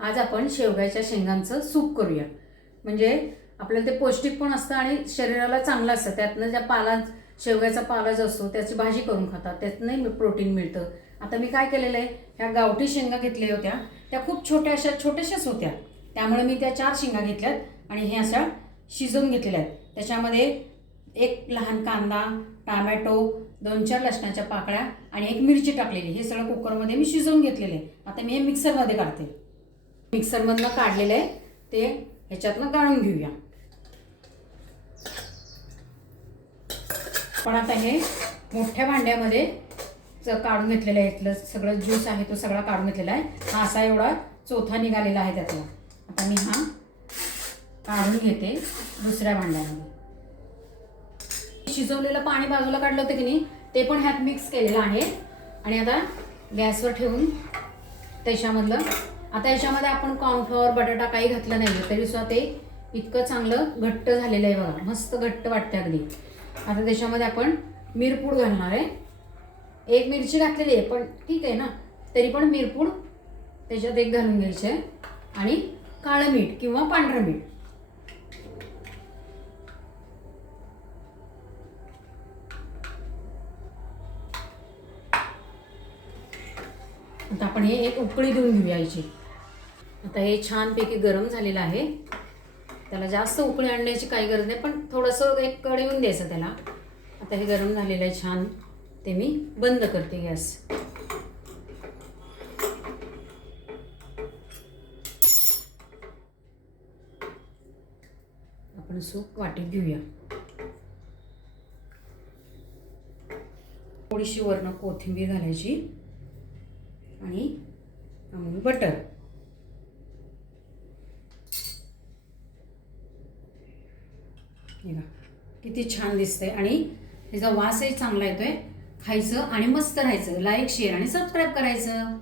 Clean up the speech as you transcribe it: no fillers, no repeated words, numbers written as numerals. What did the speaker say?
आज आपण शेवग्याच्या शेंगांचं सूप करूया। म्हणजे आपल्याला ते पौष्टिक पण असतं आणि शरीराला चांगलं असतं। त्यातनं ज्या पाला शेवग्याचा पाला जो असतो त्याची भाजी करून खातात, त्यातनंही प्रोटीन मिळतं। आता मी काय केलेलं आहे, ह्या गावठी शेंगा घेतल्या होत्या, त्या खूप छोट्याशाच होत्या, त्यामुळे मी त्या 4 शेंगा घेतल्यात आणि हे अशा शिजवून घेतलेल्या आहेत। त्याच्यामध्ये एक लहान कांदा, टोमॅटो, 2-4 लसणाच्या पाकळ्या आणि एक मिरची टाकलेली, हे सगळं कुकरमध्ये मी शिजवून घेतलेलं आहे। आता मी हे मिक्सरमध्ये काढते। मिक्सरमधनं काढलेलं आहे ते ह्याच्यातनं काढून घेऊया। पण आता हे मोठ्या भांड्यामध्ये काढून घेतलेलं आहे, इथलं सगळं ज्यूस आहे तो सगळा काढून घेतलेला आहे। हा असा एवढा चौथा निघालेला आहे त्यातला। आता मी हा काढून घेते दुसऱ्या भांड्यामध्ये। शिजवलेलं पाणी बाजूला काढलं होतं की नाही, ते पण ह्यात मिक्स केलेलं आहे। आणि आता गॅसवर ठेवून त्याच्यामधलं, आता याच्यामध्ये आपण कॉर्नफ्लॉवर, बटाटा काही घातलं नाही तरी सुद्धा ते इतकं चांगलं घट्ट झालेलं आहे बघा, मस्त घट्ट वाटते अगदी। आता त्याच्यामध्ये आपण मिरपूड घालणार आहे। एक मिरची घातलेली आहे पण ठीक आहे ना, तरी पण मिरपूड त्याच्यात एक घालून घ्यायची आहे आणि काळं मीठ किंवा पांढरं मीठ। आता आपण हे एक उकळी देऊन घेऊया याची। आता हे छानपैकी गरम झालेलं आहे, त्याला जास्त उकळी आणण्याची काही गरज नाही, पण थोडंसं एक कढ येऊन द्यायचं त्याला। आता हे गरम झालेलं आहे छान, ते मी बंद करते गॅस। आपण सूप वाटीत घेऊया। थोडीशी वरनं कोथिंबीर घालायची आणि अमूल बटर। बघा किती छान दिसतंय आणि त्याचा वासही चांगला येतोय। खायचं आणि मस्त राहायचं। लाईक, शेअर आणि सबस्क्राईब करायचं।